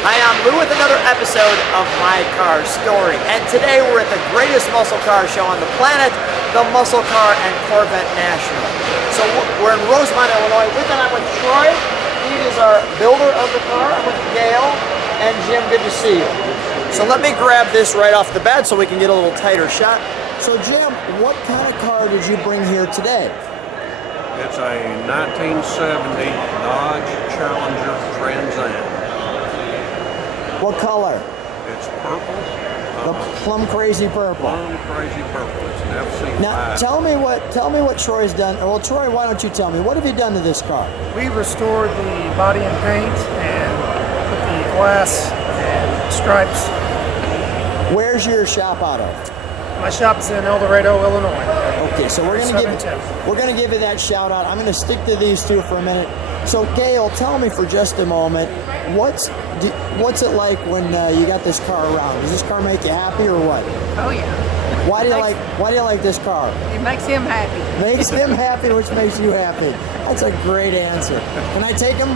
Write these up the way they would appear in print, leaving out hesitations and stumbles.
Hi, I'm Lou with another episode of My Car Story. And today we're at the greatest muscle car show on the planet, the Muscle Car and Corvette National. So we're in Rosemont, Illinois. With that, I'm with Troy. He is our builder of the car. I'm with Gail and Jim. Good to see you. So let me grab this right off the bat so we can get a little tighter shot. So Jim, what kind of car did you bring here today? It's a 1970 Dodge Challenger Trans Am. What color? It's purple. The Plum Crazy Purple. Plum Crazy Purple. It's an FC5. Now, tell me what Troy's done. Well, Troy, why don't you tell me? What have you done to this car? We restored the body and paint and put the glass and stripes. Where's your shop out of? My shop is in El Dorado, Illinois. Okay, so we're gonna give you that shout out. I'm gonna stick to these two for a minute. So Gail, tell me for just a moment, what's it like when you got this car around? Does this car make you happy or what? Oh yeah. Why do you like this car? It makes him happy. Makes him happy, which makes you happy. That's a great answer. Can I take him?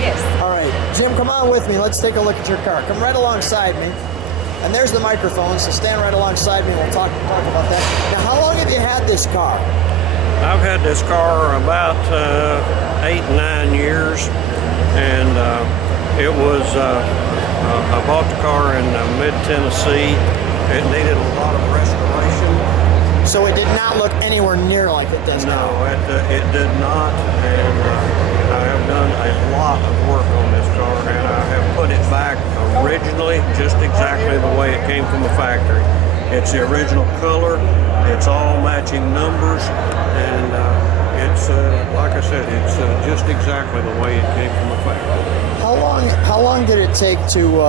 Yes. All right, Jim, come on with me. Let's take a look at your car. Come right alongside me. And there's the microphone, so stand right alongside me and we'll talk about that. Now, how long have you had this car? I've had this car about 8, 9 years, and it was, I bought the car in mid-Tennessee. It needed a lot of restoration. So it did not look anywhere near like it does now? No, it did not, and I have done a lot of work on this car, and I have put it back originally just exactly the way it came from the factory. It's the original color, it's all matching numbers, and it's, like I said, it's just exactly the way it came from the factory. How long did it take to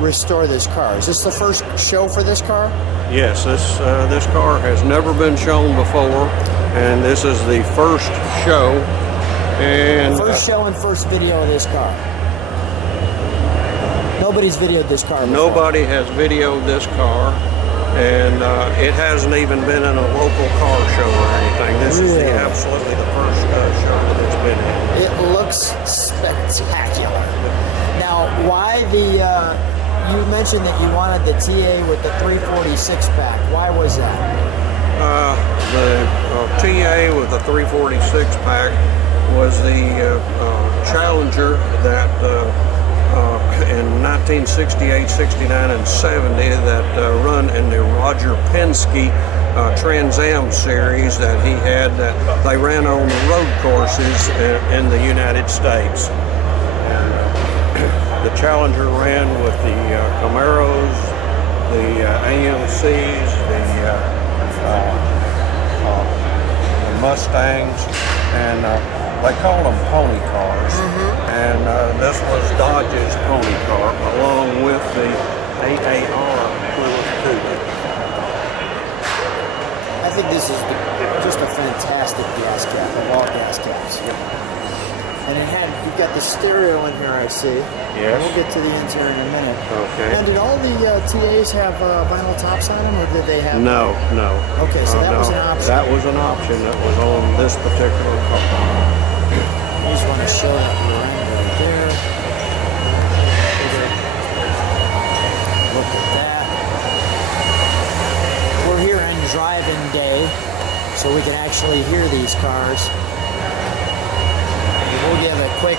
restore this car? Is this the first show for this car? Yes, this car has never been shown before, and this is the first show. And first show and first video of this car. Nobody's videoed this car before. Nobody has videoed this car, and it hasn't even been in a local car show or anything. This is absolutely the first show that it's been in. It looks spectacular. Now, why you mentioned that you wanted the TA with the 346 pack. Why was that? The TA with the 346 pack was the Challenger that in 1968, 69, and 70 that run in the Roger Penske Trans Am series that he had, that they ran on the road courses in the United States. And the Challenger ran with the Camaros, the AMCs, the Mustangs, and they call them pony cars. And this was Dodge's pony car, along with the 8AR Plymouth Cougar. I think this is just a fantastic gas cap of all gas caps. And you've got the stereo in here, I see. Yes. We'll get to the interior in a minute. Okay. And did all the TAs have vinyl tops on them, or did they have? No. Okay, so that was an option. That was an option that was on this particular car. I just want to show that around right there. Look at that. We're here in driving day, so we can actually hear these cars. We'll give a quick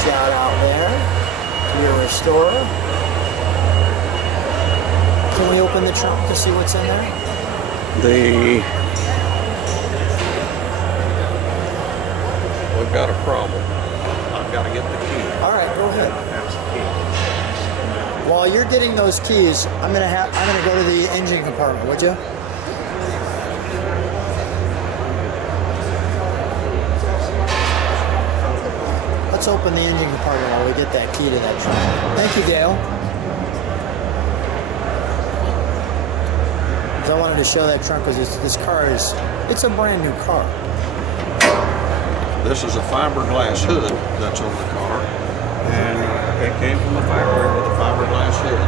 shout out there to your restorer. Can we open the trunk to see what's in there? We've got a problem. I've got to get the key. All right, go ahead. That's the key. While you're getting those keys, I'm gonna go to the engine compartment, would you? Let's open the engine compartment while we get that key to that trunk. Thank you, Gail. I wanted to show that trunk because this car it's a brand new car. This is a fiberglass hood that's on the car, and it came from the factory with a fiberglass hood.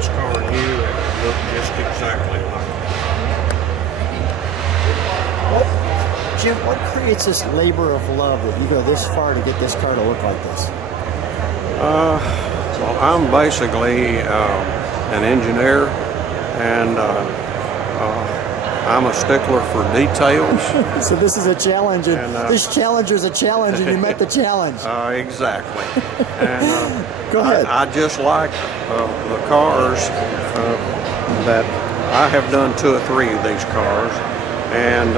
this car new, it would look just exactly like that. Jim, what creates this labor of love that you go this far to get this car to look like this? Well, I'm basically an engineer, and I'm a stickler for details. So this is a challenge, and this challenger's a challenge, and you met the challenge. Exactly. And Go ahead. I just like the cars that I have done 2 or 3 of these cars, and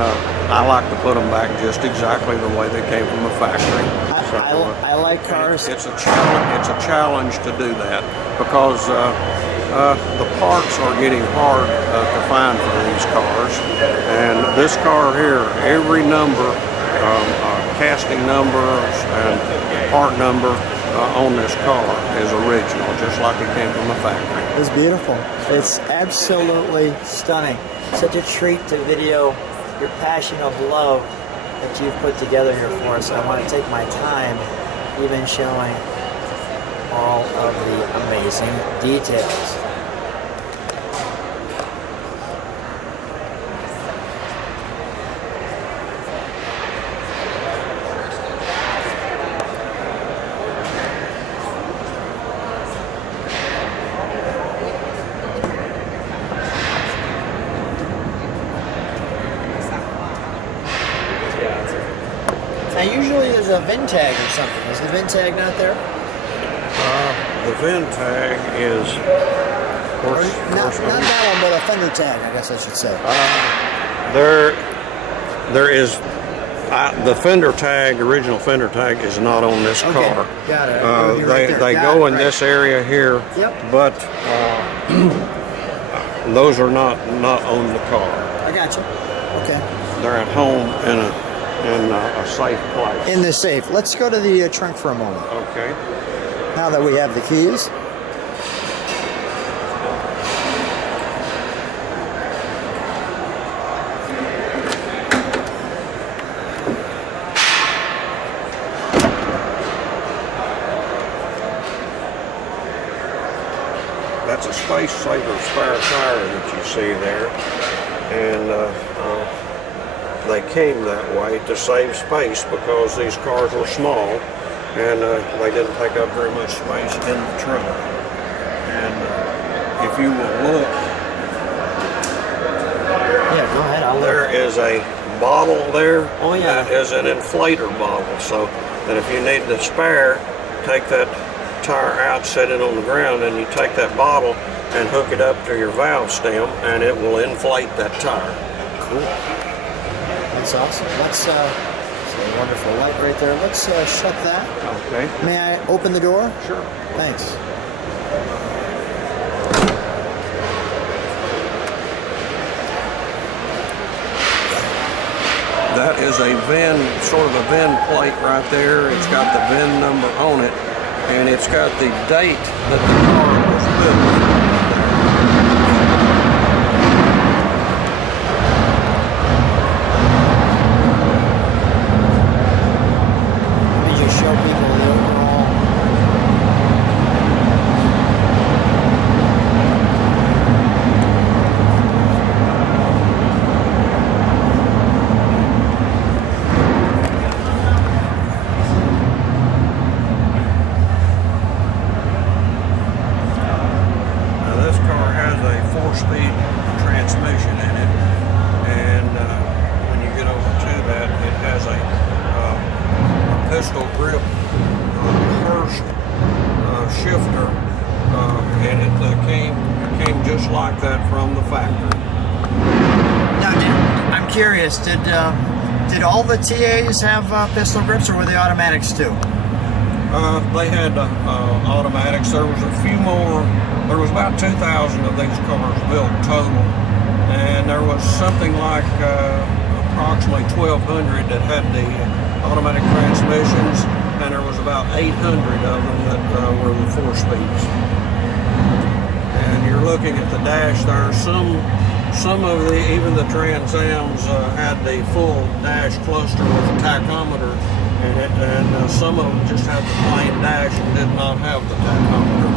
I like to put them back just exactly the way they came from the factory. I like cars. It's a challenge. It's a challenge to do that because the parts are getting hard to find for these cars. And this car here, every number, casting numbers and part number on this car is original, just like it came from the factory. It's beautiful. It's absolutely stunning. Such a treat to video your passion of love that you've put together here for us. I want to take my time even showing all of the amazing details. Now usually there's a VIN tag or something. Is the VIN tag not there? The VIN tag is, Not that one, but a fender tag, I guess I should say. there is, the fender tag, original fender tag is not on this Okay, car. got it. It'll be right there. They Got go it, in right. this area here, Yep. but those are not on the car. I got you. Okay. They're at home in a safe place. In the safe. Let's go to the trunk for a moment. Okay. Now that we have the keys. That's a space saver spare tire that you see there, and they came that way to save space because these cars were small and they didn't take up very much space in the trunk. And if you will look, Yeah, go ahead. I'll there is a bottle there. Oh, yeah. That is an inflator bottle, so that if you need the spare, take that tire out, set it on the ground, and you take that bottle and hook it up to your valve stem, and it will inflate that tire. Cool. That's awesome. Let's, it's a wonderful light right there. Let's shut that. Okay. May I open the door? Sure. Thanks. That is a VIN, sort of a VIN plate right there. It's got the VIN number on it, and it's got the date that the car was built. Let me just show people the overall. Now this car has a 4-speed transmission in it, and when you get over to that, it has a pistol grip Hurst shifter, and it came just like that from the factory. Now, I'm curious. Did all the TAs have pistol grips, or were they automatics too? They had automatics. There was a few more. There was about 2,000 of these cars built total, and there was something like approximately 1,200 that had the automatic transmissions, and there was about 800 of them that were the 4 speeds. And you're looking at the dash there. Some of even the Trans Ams had the full dash cluster with a tachometer in it, and some of them just had the plain dash and did not have the tachometer.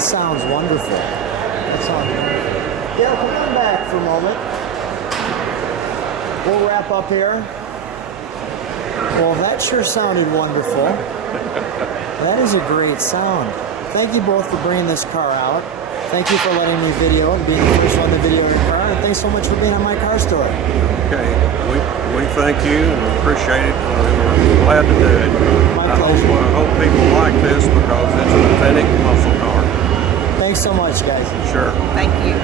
That sounds wonderful. That sounds wonderful. Dale, come on back for a moment. We'll wrap up here. Well, that sure sounded wonderful. That is a great sound. Thank you both for bringing this car out. Thank you for letting me video and being the first one to video your car. And thanks so much for being on my car store. Okay, we thank you and we appreciate it. We're glad to do it. My I pleasure. hope people like this because it's an authentic muscle car. Thanks so much, guys. Sure. Thank you.